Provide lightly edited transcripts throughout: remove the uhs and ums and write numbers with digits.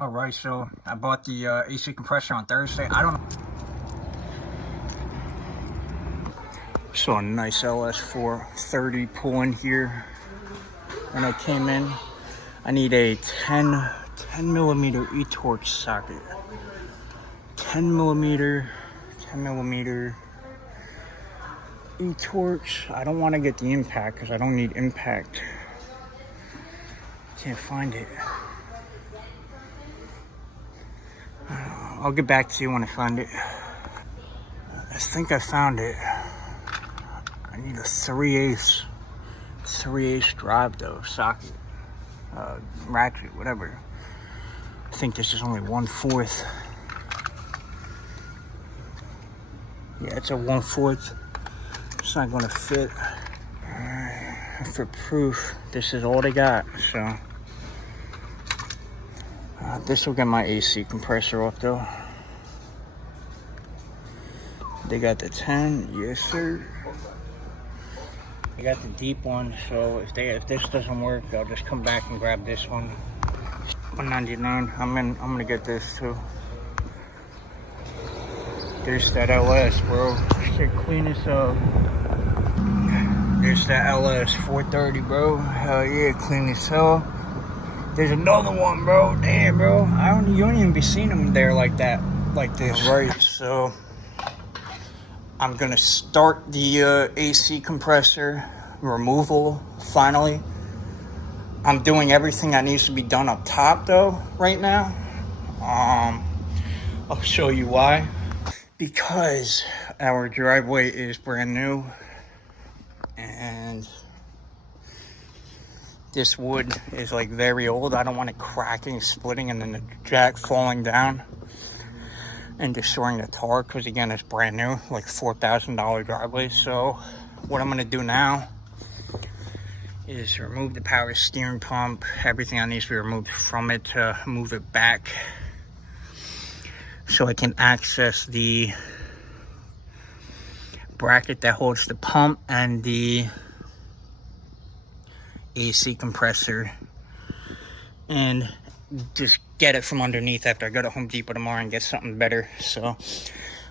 Alright, so I bought the AC compressor on Thursday. I don't know. Saw a nice LS430 pull in here when I came in. I need a 10 millimeter e-torque socket. 10 millimeter e-torques. I don't want to get the impact because I don't need impact. Can't find it. I'll get back to you when I find it. I think I found it. I need a 3/8 drive though, socket, ratchet, whatever. I think this is only 1/4. Yeah, it's a 1/4. It's not gonna fit. For proof, this is all they got, so. This will get my AC compressor off though. They got the 10, yes sir. They got the deep one, so if this doesn't work, I'll just come back and grab this one. $199. I'm gonna get this too. There's that LS, bro. Shit clean as up. There's that LS 430, bro. Hell yeah, clean as hell. There's another one, bro. Damn, bro. You don't even be seeing them there like that, like this. Right, so I'm gonna start the AC compressor removal finally. I'm doing everything that needs to be done up top though right now. I'll show you why. Because our driveway is brand new and this wood is like very old. I don't want it cracking, splitting, and then the jack falling down and destroying the tar, because again, it's brand new, like $4,000 driveway. So what I'm gonna do now is remove the power steering pump, everything that needs to be removed from it, to move it back so I can access the bracket that holds the pump and the AC compressor, and just get it from underneath after I go to Home Depot tomorrow and get something better. So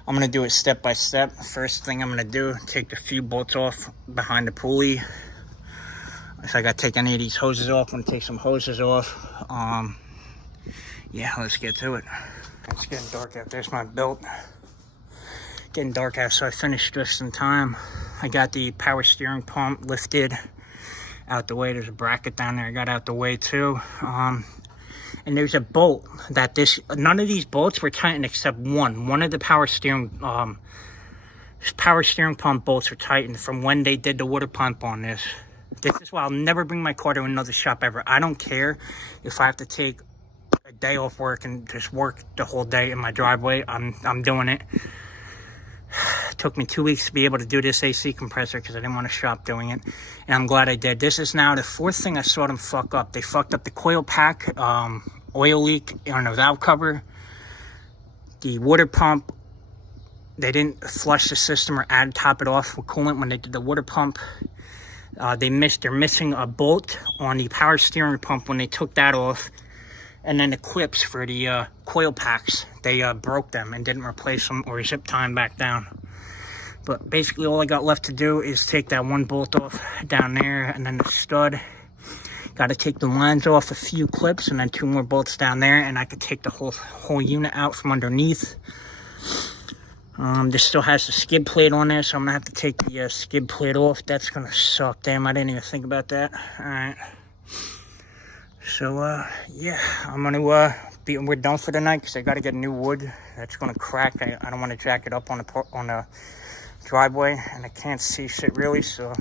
I'm gonna do it step by step. First thing I'm gonna do, take the few bolts off behind the pulley. If I gotta take any of these hoses off, I'm gonna take some hoses off. Yeah, let's get to it. It's getting dark out. There's my belt. Getting dark out, so I finished just in time. I got the power steering pump lifted out the way. There's a bracket down there I got out the way too. And there's a bolt that none of these bolts were tightened except one of the power steering pump bolts are tightened from when they did the water pump on this. This is why I'll never bring my car to another shop ever. I don't care if I have to take a day off work and just work the whole day in my driveway. I'm doing it. It took me 2 weeks to be able to do this AC compressor because I didn't want to shop doing it, and I'm glad I did. This is now the fourth thing I saw them fuck up. They fucked up the coil pack, oil leak on the valve cover, the water pump. They didn't flush the system or top it off with coolant when they did the water pump. They're missing a bolt on the power steering pump when they took that off, and then the clips for the coil packs, they broke them and didn't replace them or zip tie them back down. But basically all I got left to do is take that one bolt off down there, and then the stud. Got to take the lines off a few clips, and then 2 more bolts down there, and I could take the whole unit out from underneath. This still has the skid plate on there, so I'm gonna have to take the skid plate off. That's gonna suck. Damn, I didn't even think about that. All right. So yeah, I'm gonna we're done for the night because I got to get new wood. That's gonna crack. I don't want to jack it up on the driveway, and I can't see shit really. So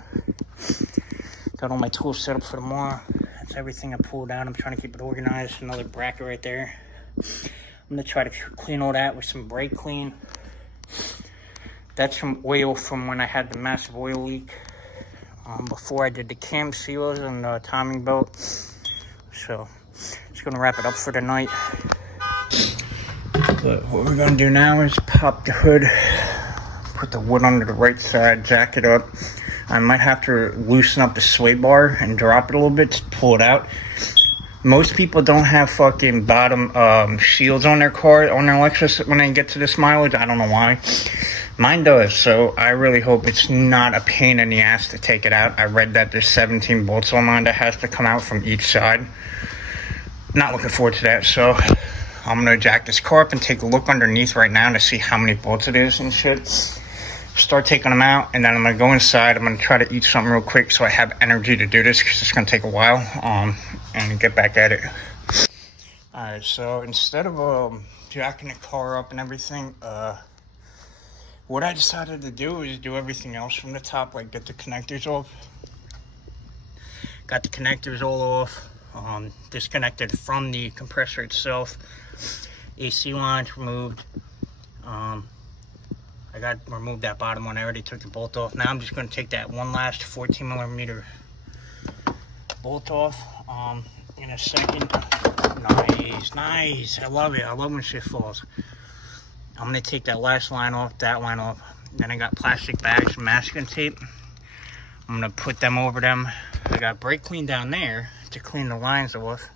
got all my tools set up for tomorrow. That's everything I pulled out. I'm trying to keep it organized. Another bracket right there. I'm gonna try to clean all that with some brake clean. That's from oil from when I had the massive oil leak before I did the cam seals and the timing belt. So just gonna wrap it up for the night. But what we're gonna do now is pop the hood, put the wood under the right side, jack it up. I might have to loosen up the sway bar and drop it a little bit to pull it out. Most people don't have fucking bottom shields on their car, on their Lexus when they get to this mileage. I don't know why. Mine does, so I really hope it's not a pain in the ass to take it out. I read that there's 17 bolts on mine that has to come out from each side. Not looking forward to that, so I'm gonna jack this car up and take a look underneath right now to see how many bolts it is and shit. Start taking them out, and then I'm gonna go inside. I'm gonna try to eat something real quick so I have energy to do this, because it's gonna take a while, and get back at it. Alright, so instead of jacking the car up and everything, what I decided to do is do everything else from the top, like get the connectors off. Got the connectors all off, disconnected from the compressor itself. AC lines removed. I got removed that bottom one. I already took the bolt off. Now I'm just going to take that one last 14mm bolt off in a second. Nice. I love it. I love when shit falls. I'm going to take that last line off, that line off. Then I got plastic bags and masking tape. I'm going to put them over them. I got brake clean down there to clean the lines off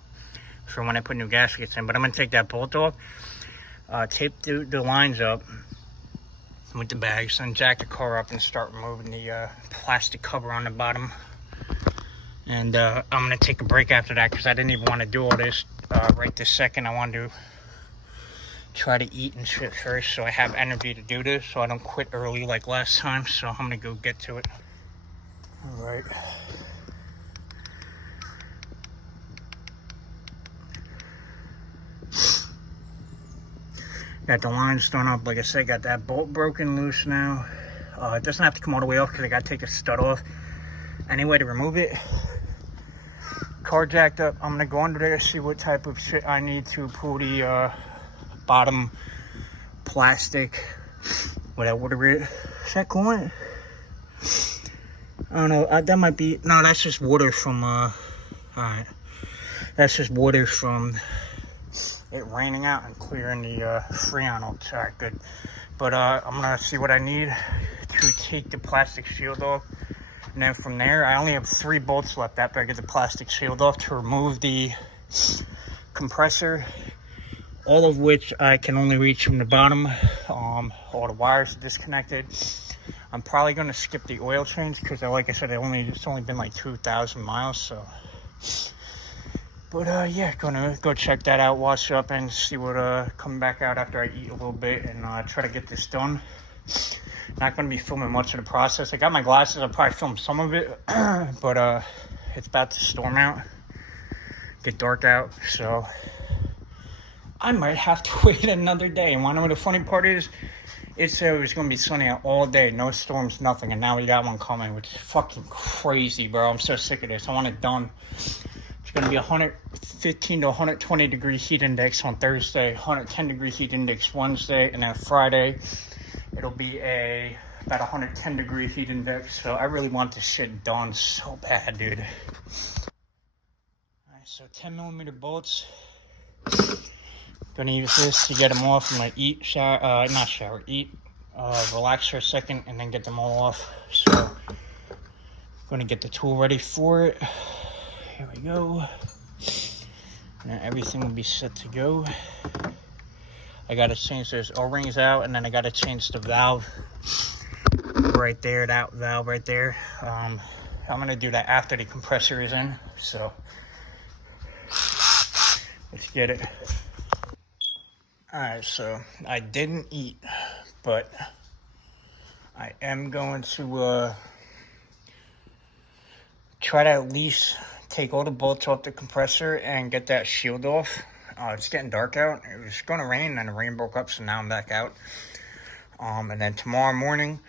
for when I put new gaskets in. But I'm going to take that bolt off, tape the lines up with the bags, and jack the car up and start removing the plastic cover on the bottom. And I'm going to take a break after that, because I didn't even want to do all this right this second. I wanted to try to eat and shit first, so I have energy to do this, so I don't quit early like last time. So I'm gonna go get to it. All right. Got the lines done up. Like I said, got that bolt broken loose now. It doesn't have to come all the way off, because I gotta take the stud off anyway to remove it. Car jacked up. I'm gonna go under there, see what type of shit I need to pull the bottom plastic, whatever it is. Is that coolant? I don't know. That might be, no, that's just water from alright, that's just water from it raining out and clearing the freon off. Alright, good. But I'm gonna see what I need to take the plastic shield off, and then from there I only have 3 bolts left after I get the plastic shield off to remove the compressor, all of which I can only reach from the bottom. All the wires are disconnected. I'm probably going to skip the oil change, because like I said, it's only been like 2,000 miles, so. But yeah, gonna go check that out, wash up, and see what come back out after I eat a little bit, and try to get this done. Not going to be filming much of the process. I got my glasses. I'll probably film some of it, but it's about to storm out, get dark out, so I might have to wait another day. And wanna know what the funny part is? It said it was going to be sunny out all day, no storms, nothing, and now we got one coming, which is fucking crazy, bro. I'm so sick of this. I want it done. It's going to be 115 to 120 degree heat index on Thursday, 110 degree heat index Wednesday, and then Friday it'll be about 110 degree heat index. So I really want this shit done so bad, dude. All right, so 10mm bolts. Gonna use this to get them off. I'm gonna eat, shower, not shower, eat, relax for a second, and then get them all off. So, gonna get the tool ready for it. Here we go. And then everything will be set to go. I gotta change those O-rings out, and then I gotta change the valve right there, that valve right there. I'm gonna do that after the compressor is in. So, let's get it. Alright, so I didn't eat, but I am going to try to at least take all the bolts off the compressor and get that shield off. It's getting dark out. It was going to rain, and the rain broke up, so now I'm back out. And then tomorrow morning,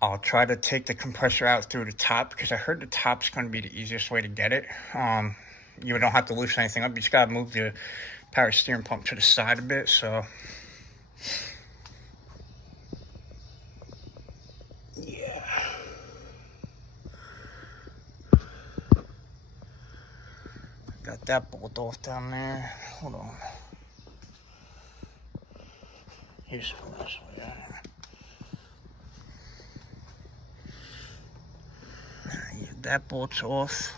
I'll try to take the compressor out through the top, because I heard the top's going to be the easiest way to get it. You don't have to loosen anything up. You just got to move the power steering pump to the side a bit, so yeah. Got that bolt off down there. Hold on. Here's the last one. Yeah, that bolt's off.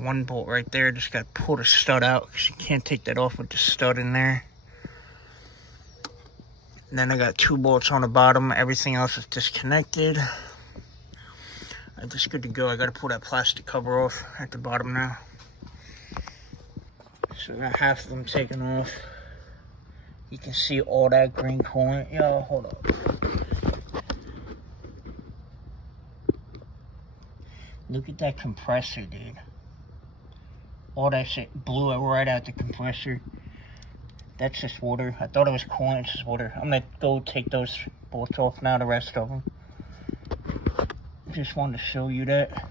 one bolt right there. Just got to pull the stud out because you can't take that off with the stud in there. And then I got 2 bolts on the bottom. Everything else is disconnected. I'm just good to go. I got to pull that plastic cover off at the bottom now. So I got half of them taken off. You can see all that green coolant. Yo, hold up. Look at that compressor, dude. All that shit blew it right out the compressor. That's just water. I thought it was coolant, it's just water. I'm gonna go take those bolts off now, the rest of them. Just wanted to show you that.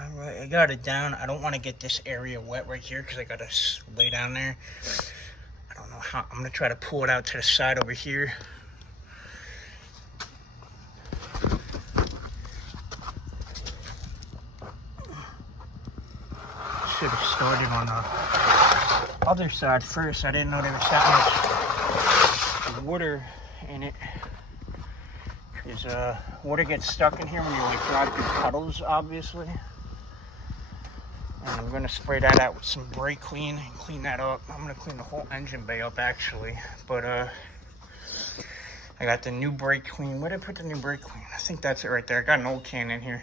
Alright, I got it down. I don't want to get this area wet right here because I gotta lay down there. I don't know how. I'm gonna try to pull it out to the side over here. Should have started on the other side first. I didn't know there was that much water in it. Because water gets stuck in here when you like drive through puddles, obviously. And I'm gonna spray that out with some brake clean and clean that up. I'm gonna clean the whole engine bay up actually. But I got the new brake clean. Where did I put the new brake clean? I think that's it right there. I got an old can in here.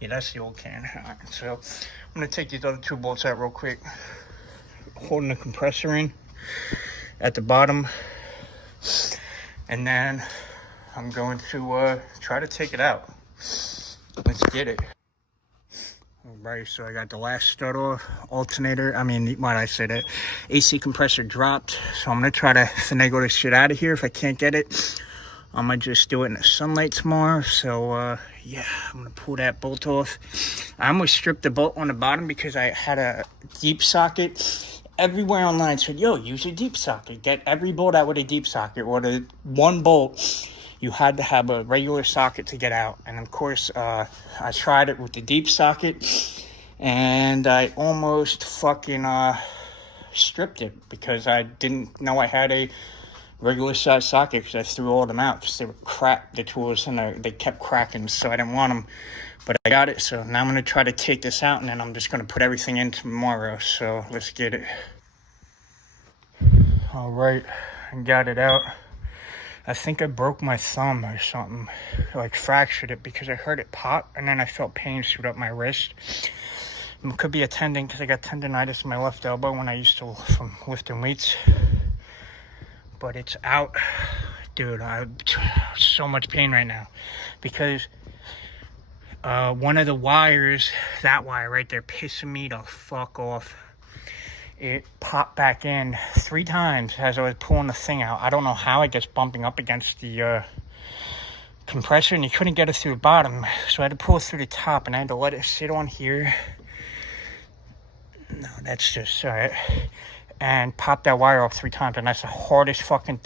Yeah, that's the old can. All right, so I'm gonna take these other 2 bolts out real quick. Holding the compressor in at the bottom. And then I'm going to try to take it out. Let's get it. Alright, so I got the last stud off, alternator, why'd I say that? AC compressor dropped, so I'm going to try to finagle this shit out of here. If I can't get it, I'm going to just do it in the sunlight tomorrow. So, yeah, I'm going to pull that bolt off. I almost stripped the bolt on the bottom because I had a deep socket. Everywhere online said, yo, use a deep socket. Get every bolt out with a deep socket. Or the one bolt, you had to have a regular socket to get out. And of course, I tried it with the deep socket. And I almost fucking stripped it. Because I didn't know I had a regular size socket. Because I threw all of them out. Because they were crap, the tools. And they kept cracking. So I didn't want them. But I got it, so now I'm going to try to take this out, and then I'm just going to put everything in tomorrow, so let's get it. Alright, I got it out. I think I broke my thumb or something, like fractured it, because I heard it pop, and then I felt pain shoot up my wrist. It could be a tendon, because I got tendonitis in my left elbow when I used to, from lifting weights. But it's out. Dude, I have so much pain right now, because one of the wires, that wire right there, pissing me the fuck off. It popped back in 3 times as I was pulling the thing out. I don't know how, it gets bumping up against the compressor, and you couldn't get it through the bottom, so I had to pull it through the top, and I had to let it sit on here. No, that's just and pop that wire off 3 times, and that's the hardest fucking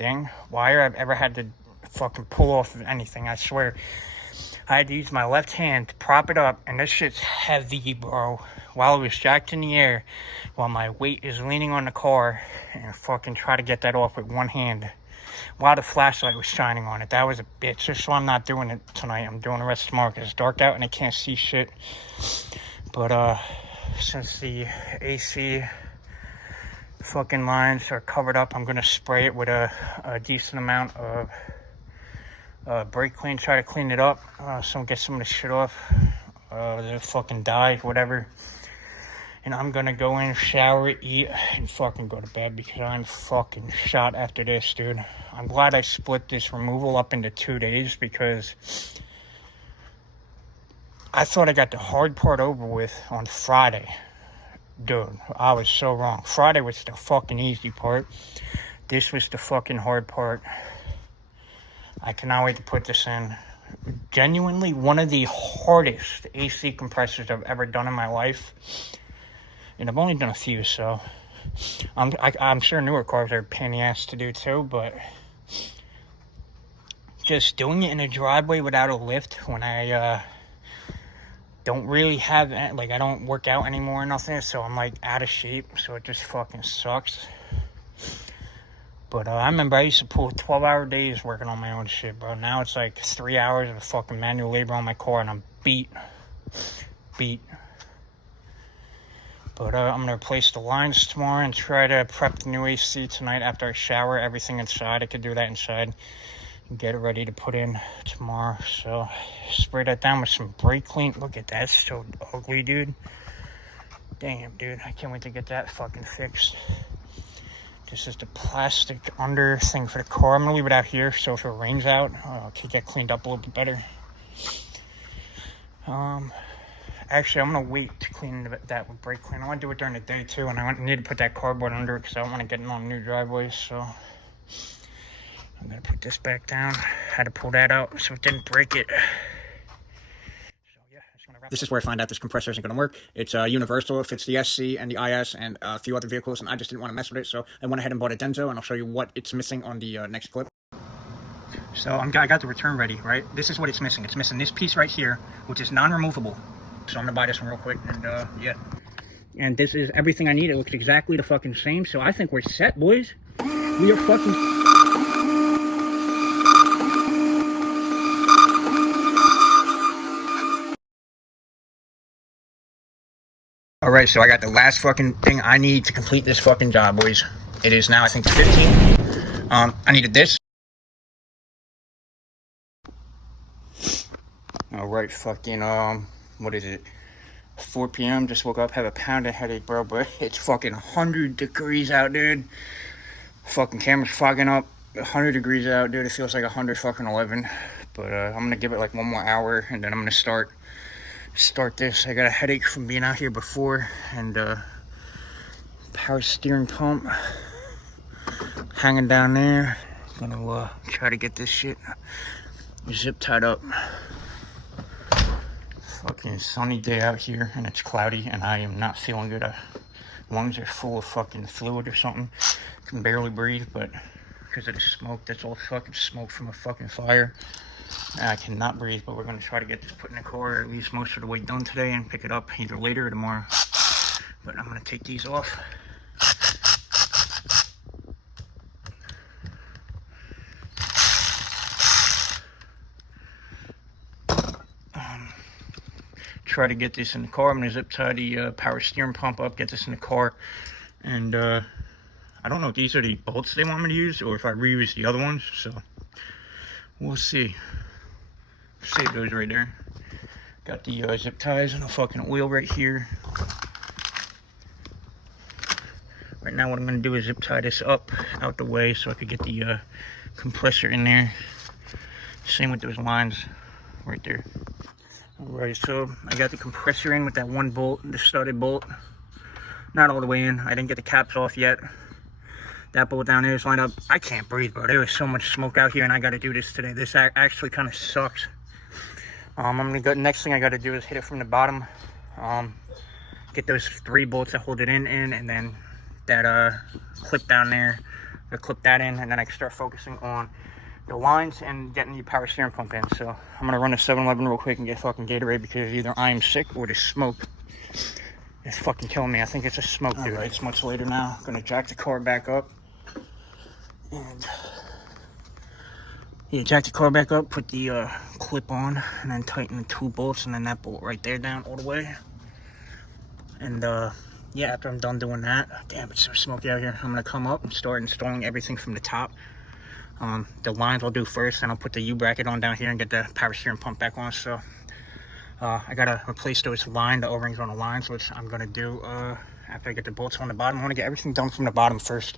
wire I've ever had to fucking pull off of anything, I swear. I had to use my left hand to prop it up, and this shit's heavy, bro. While it was jacked in the air, while my weight is leaning on the car, and fucking try to get that off with one hand. While the flashlight was shining on it. That was a bitch. Just so I'm not doing it tonight. I'm doing the rest tomorrow because it's dark out and I can't see shit. But, since the AC fucking lines are covered up, I'm going to spray it with a decent amount of brake clean, try to clean it up, get some of the shit off, the fucking dye, whatever, and I'm gonna go in, shower, eat, and fucking go to bed, because I'm fucking shot after this, dude. I'm glad I split this removal up into 2 days, because I thought I got the hard part over with on Friday. Dude, I was so wrong. Friday was the fucking easy part. This was the fucking hard part. I cannot wait to put this in. Genuinely one of the hardest AC compressors I've ever done in my life. And I've only done a few, so I'm sure newer cars are a pain in the ass to do too, but just doing it in a driveway without a lift when I don't really have, like, I don't work out anymore or nothing, so I'm like out of shape, so it just fucking sucks. But I remember I used to pull 12-hour days working on my own shit, bro. Now it's like 3 hours of fucking manual labor on my car, and I'm beat. But I'm gonna replace the lines tomorrow and try to prep the new AC tonight after I shower everything inside. I could do that inside and get it ready to put in tomorrow. So spray that down with some brake clean. Look at that, it's so ugly, dude. Damn, dude, I can't wait to get that fucking fixed. This is the plastic under thing for the car. I'm gonna leave it out here so if it rains out, it can get cleaned up a little bit better. Actually, I'm gonna wait to clean that with brake clean. I want to do it during the day too, and I need to put that cardboard under it because I don't want to get it on new driveways. So I'm gonna put this back down. Had to pull that out so it didn't break it. This is where I find out this compressor isn't going to work. It's universal. It fits the SC and the IS and a few other vehicles, and I just didn't want to mess with it, so I went ahead and bought a Denso, and I'll show you what it's missing on the next clip. So I got the return ready, right? This is what it's missing. It's missing this piece right here, which is non-removable. So I'm going to buy this one real quick, and yeah. And this is everything I need. It looks exactly the fucking same, so I think we're set, boys. We are fucking... Alright, so I got the last fucking thing I need to complete this fucking job, boys. It is now, I think, 15. I needed this. Alright, fucking, what is it? 4 p.m. Just woke up, have a pounding headache, bro, but it's fucking 100 degrees out, dude. Fucking camera's fogging up. 100 degrees out, dude. It feels like 100 fucking 11. But, I'm gonna give it like one more hour, and then I'm gonna start this. I got a headache from being out here before, and power steering pump hanging down there. Gonna try to get this shit zip tied up. Fucking sunny day out here, and it's cloudy, and I am not feeling good. Lungs are full of fucking fluid or something. I can barely breathe, but because of the smoke, that's all fucking smoke from a fucking fire. I cannot breathe, but we're going to try to get this put in the car, or at least most of the way done today, and pick it up either later or tomorrow. But I'm going to take these off. Try to get this in the car. I'm going to zip tie the power steering pump up, get this in the car. And I don't know if these are the bolts they want me to use, or if I reuse the other ones, so we'll see. Save those right there. Got the zip ties and a fucking wheel right here. Right now what I'm going to do is zip tie this up out the way so I could get the compressor in there. Same with those lines right there. Alright, so I got the compressor in with that one bolt, the studded bolt. Not all the way in. I didn't get the caps off yet. That bolt down there is lined up. I can't breathe, bro. There was so much smoke out here, and I got to do this today. This actually kind of sucks. I'm gonna go. Next thing I got to do is hit it from the bottom. Get those 3 bolts that hold it in, and then that clip down there. I clip that in, and then I can start focusing on the lines and getting the power steering pump in. So I'm gonna run to 7-Eleven real quick and get fucking Gatorade, because either I'm sick or the smoke is fucking killing me. I think it's a smoke, dude. Alright, it's much later now. I'm gonna jack the car back up. And yeah, jack the car back up, put the clip on, and then tighten the 2 bolts, and then that bolt right there down all the way. And yeah, after I'm done doing that, damn, it's so smoky out here, I'm gonna come up and start installing everything from the top. The lines I'll do first, and I'll put the U-bracket on down here and get the power steering pump back on. So I gotta replace those the O-rings on the lines, which I'm gonna do after I get the bolts on the bottom. I wanna get everything done from the bottom first,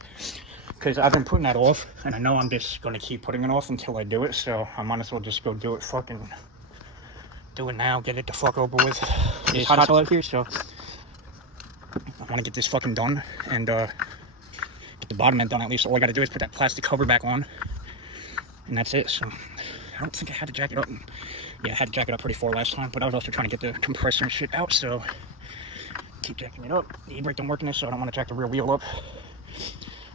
because I've been putting that off, and I know I'm just gonna keep putting it off until I do it. So I might as well just go do it now, get it the fuck over with. It's hot out here, so I wanna get this fucking done, and get the bottom end done at least. All I gotta do is put that plastic cover back on, and that's it. So I don't think I had to jack it up. Yeah, I had to jack it up pretty far last time, but I was also trying to get the compressor and shit out, so keep jacking it up. The e-brake don't work in this, so I don't want to jack the rear wheel up.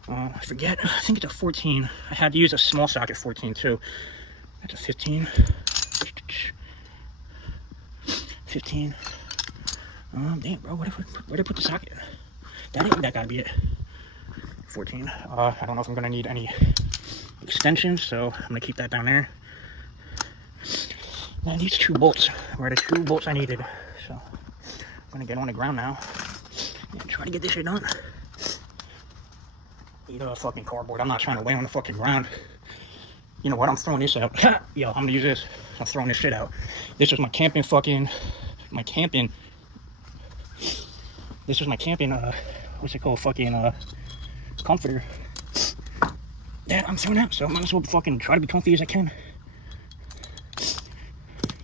I forget, I think it's a 14. I had to use a small socket 14 too. That's a 15. 15. Damn, bro, where'd I put the socket? That gotta be it. 14. I don't know if I'm gonna need any extensions, so I'm gonna keep that down there. Now these 2 bolts were the 2 bolts I needed, so I'm gonna get on the ground now Yeah, try to get this shit done. Eat a fucking cardboard. I'm not trying to lay on the fucking ground. You know what? I'm throwing this out. Yo, I'm gonna use this. I'm throwing this shit out. This was my camping This was my camping, what's it called? Fucking, comforter. That I'm throwing out, so I might as well fucking try to be comfy as I can.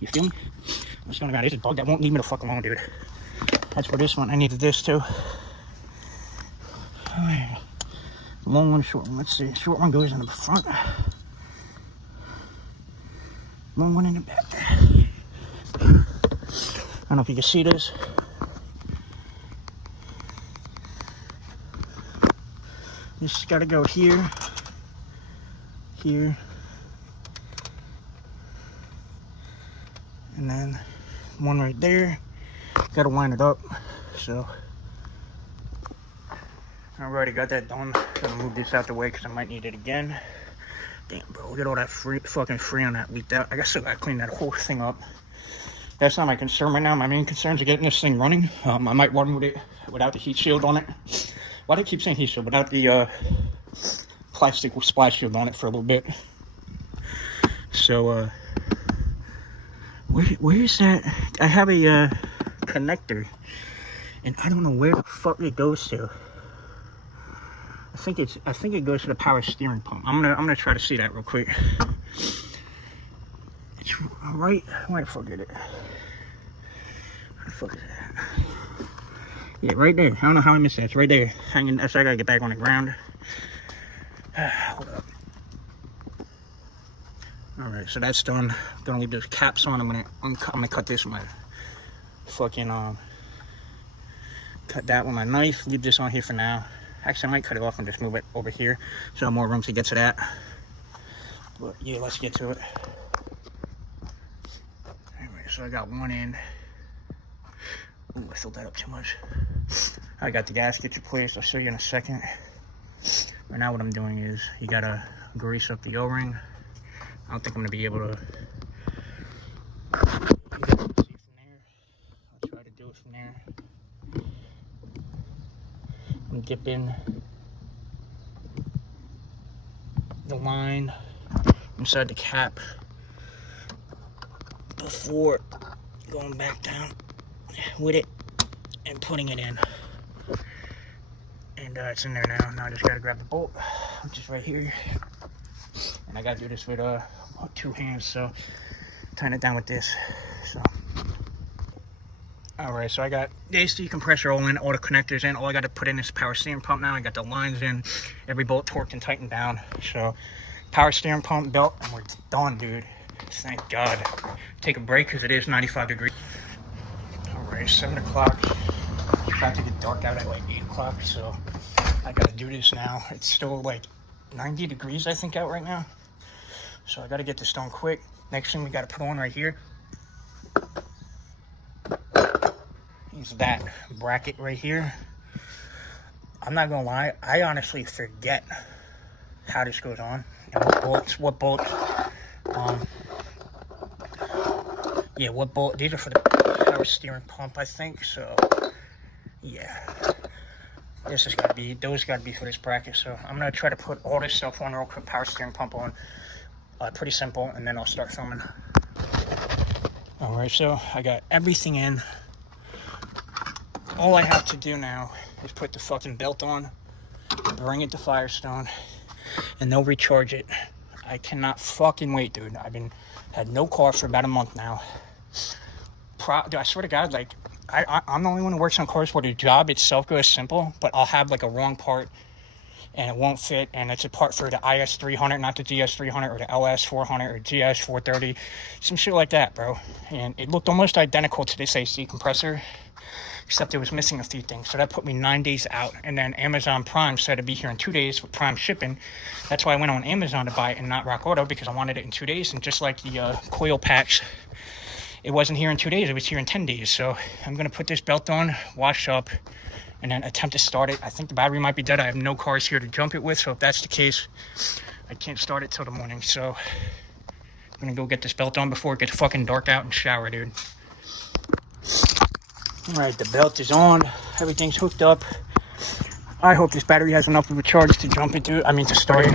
You feel me? I'm just gonna go. There's a dog that won't leave me the fuck alone, dude. That's for this one. I needed this too. Alright. Long one, short one. Let's see. Short one goes in the front. Long one in the back. I don't know if you can see this. This got to go here, here, and then one right there. Got to line it up. So I already got that done. Gonna move this out the way because I might need it again. Damn, bro, look at all that fucking freon that leaked out. I still gotta clean that whole thing up. That's not my concern right now. My main concern is getting this thing running. I might run with it without the heat shield on it. Why do I keep saying heat shield? Without the plastic splash shield on it for a little bit. So, where is that? I have a connector, and I don't know where the fuck it goes to. I think it goes to the power steering pump. I'm gonna try to see that real quick. It's right. Why the fuck is it? Where the fuck is that? Yeah, right there. I don't know how I missed that. It's right there, hanging. So I gotta get back on the ground. Hold up. All right, so that's done. I'm gonna leave those caps on. I'm gonna cut this with my fucking cut that with my knife. Leave this on here for now. Actually, I might cut it off and just move it over here so I have more room to get to that. But yeah, let's get to it. Anyway, so I got one end. Ooh, I filled that up too much. I got the gasket replaced. I'll show you in a second. Right now what I'm doing is you gotta grease up the O-ring. I don't think I'm gonna be able to see from there. I'll try to do it from there. I'm dipping the line inside the cap before going back down with it and putting it in. And it's in there now. Now I just gotta grab the bolt, which is right here. And I gotta do this with two hands, so tying it down with this. So alright, so I got the AC compressor all in, all the connectors in. All I gotta put in is power steering pump now. I got the lines in, every bolt torqued and tightened down. So power steering pump, belt, and we're done, dude. Thank God. Take a break because it is 95 degrees. Alright, 7 o'clock. It's about to get dark out at like 8 o'clock, so I gotta do this now. It's still like 90 degrees, I think, out right now. So I gotta get this done quick. Next thing we gotta put on right here is that bracket right here. I'm not gonna lie, I honestly forget how this goes on and what bolts. Yeah, what bolt? These are for the power steering pump, I think. So yeah, this has got to be, those got to be for this bracket. So I'm gonna try to put all this stuff on real quick. Power steering pump on, pretty simple, and then I'll start filming. All right, so I got everything in. All I have to do now is put the fucking belt on, bring it to Firestone, and they'll recharge it. I cannot fucking wait, dude. Had no car for about a month now. Dude, I swear to God, like, I'm the only one who works on cars where the job itself goes simple, but I'll have like a wrong part and it won't fit, and it's a part for the IS300, not the GS300 or the LS400 or GS430, some shit like that, bro. And it looked almost identical to this AC compressor, except it was missing a few things. So that put me 9 days out. And then Amazon Prime said it'd be here in 2 days with Prime shipping. That's why I went on Amazon to buy it and not Rock Auto, because I wanted it in 2 days. And just like the coil packs, it wasn't here in 2 days, it was here in 10 days. So I'm gonna put this belt on, wash up, and then attempt to start it. I think the battery might be dead. I have no cars here to jump it with, so if that's the case, I can't start it till the morning. So I'm gonna go get this belt on before it gets fucking dark out and shower, dude. Alright, the belt is on. Everything's hooked up. I hope this battery has enough of a charge to jump into it. I mean, to start it.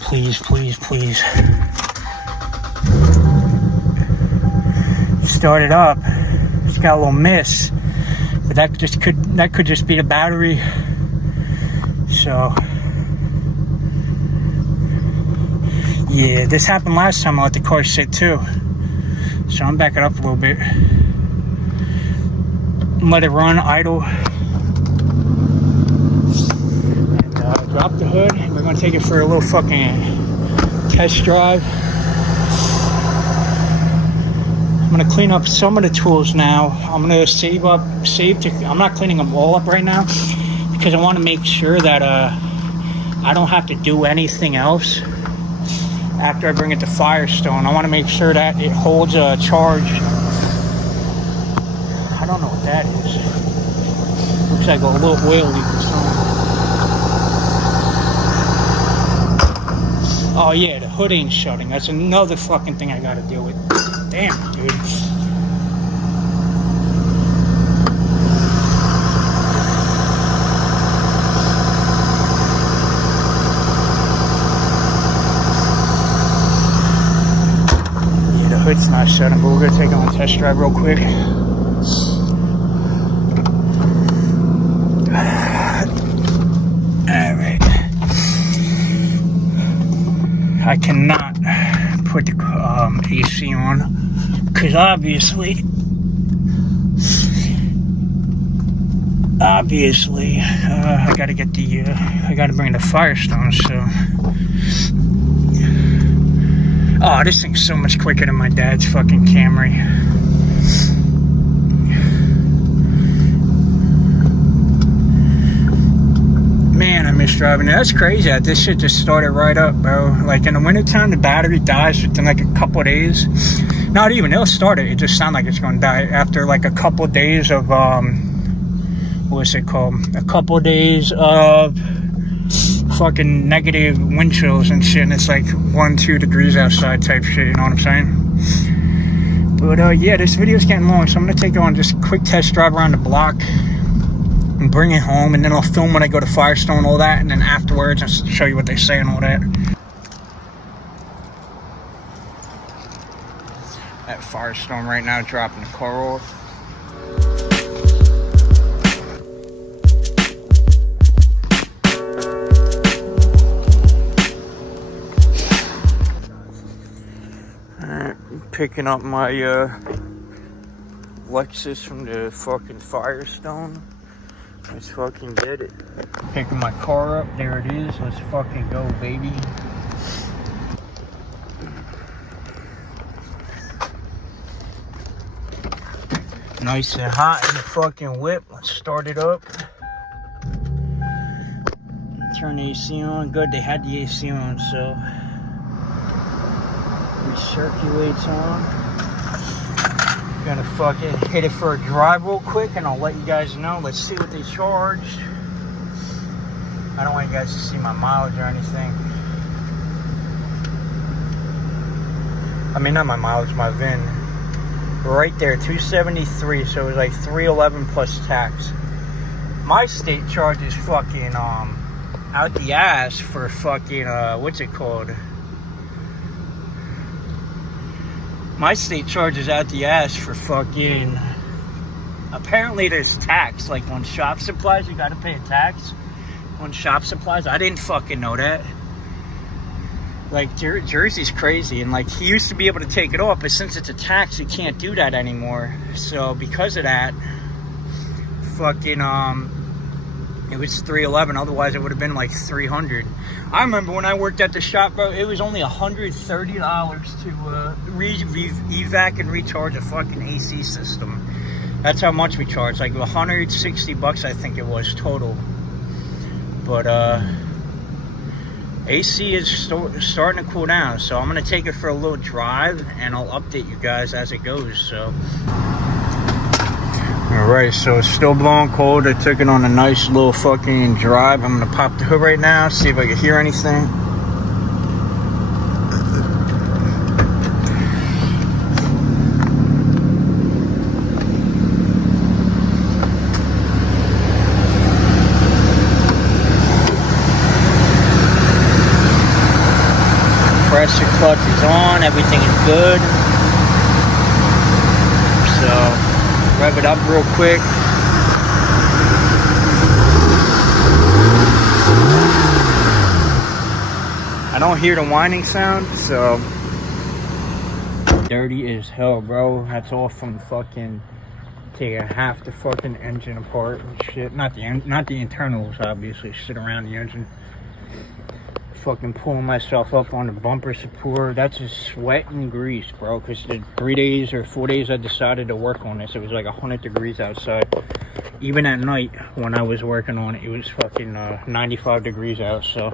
Please, please, please. Start it up. It's got a little miss. But that could just be the battery. So yeah, this happened last time I let the car sit too. So I'm backing up a little bit. Let it run idle. And drop the hood. We're gonna take it for a little fucking test drive. I'm gonna clean up some of the tools now. I'm gonna I'm not cleaning them all up right now because I want to make sure that I don't have to do anything else after I bring it to Firestone. I want to make sure that it holds a charge. I don't know what that is. Looks like a little oil leak or something. Oh yeah, the hood ain't shutting. That's another fucking thing I gotta deal with. Damn, dude. Yeah, the hood's not shutting, but we're gonna take it on a test drive real quick. Alright. I cannot put the AC on because obviously I gotta get the I gotta bring the Firestone. So oh, this thing's so much quicker than my dad's fucking Camry. Man, I miss driving it. That's crazy that this shit just started right up, bro. Like in the wintertime, the battery dies within like a couple of days. Not even, it'll start it. It just sounds like it's going to die after like a couple of days of, what's it called? A couple of days of fucking negative wind chills and shit. And it's like 1-2 degrees outside type shit, you know what I'm saying? But yeah, this video's getting long, so I'm going to take it on just a quick test drive around the block. And bring it home, and then I'll film when I go to Firestone and all that, and then afterwards I'll show you what they say and all that. At Firestone right now, dropping the car off. Alright, picking up my Lexus from the fucking Firestone. Let's fucking get it. Picking my car up. There it is. Let's fucking go, baby. Nice and hot in the fucking whip. Let's start it up. Turn the AC on. Good, they had the AC on, so recirculates on. Gonna fucking hit it for a drive real quick and I'll let you guys know. Let's see what they charged. I don't want you guys to see my mileage or anything. I mean, not my mileage, my VIN. Right there, 273, so it was like 311 plus tax. My state charges fucking out the ass for fucking what's it called? My state charges out the ass for fucking, apparently there's tax, like on shop supplies, you gotta pay a tax on shop supplies. I didn't fucking know that. Like, Jersey's crazy, and like, he used to be able to take it off, but since it's a tax, you can't do that anymore. So, because of that, fucking, it was $311, otherwise it would have been like $300. I remember when I worked at the shop, bro, it was only $130 to evac and recharge a fucking AC system. That's how much we charged, like $160 I think it was total. But AC is starting to cool down, so I'm gonna take it for a little drive and I'll update you guys as it goes. So alright, so it's still blowing cold. I took it on a nice little fucking drive. I'm gonna pop the hood right now, see if I can hear anything. compressor clutch is on, everything is good. So rev it up real quick. I don't hear the whining sound, so dirty as hell, bro. That's all from fucking taking half the fucking engine apart and shit. Not the internals, obviously. Sit around the engine. Fucking pulling myself up on the bumper support. That's just sweat and grease, bro. Because the 3 days or 4 days I decided to work on this, it was like 100 degrees outside. Even at night when I was working on it, it was fucking 95 degrees out. So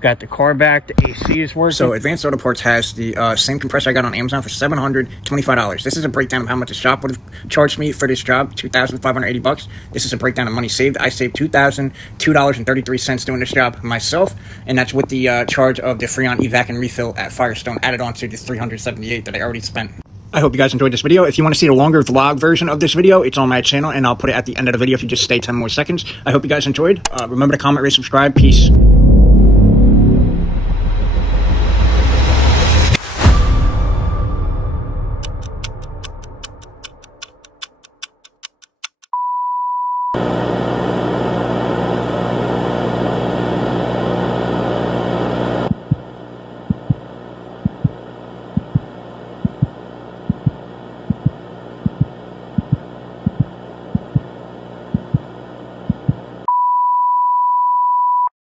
got the car back. The AC is working. So Advanced Auto Parts has the same compressor I got on Amazon for $725. This is a breakdown of how much the shop would have charged me for this job, $2,580. This is a breakdown of money saved. I saved $2,002.33 doing this job myself, and that's with the charge of the Freon evac and refill at Firestone added on to the $378 that I already spent. I hope you guys enjoyed this video. If you want to see a longer vlog version of this video, it's on my channel, and I'll put it at the end of the video if you just stay 10 more seconds. I hope you guys enjoyed. Remember to comment, rate, subscribe. Peace.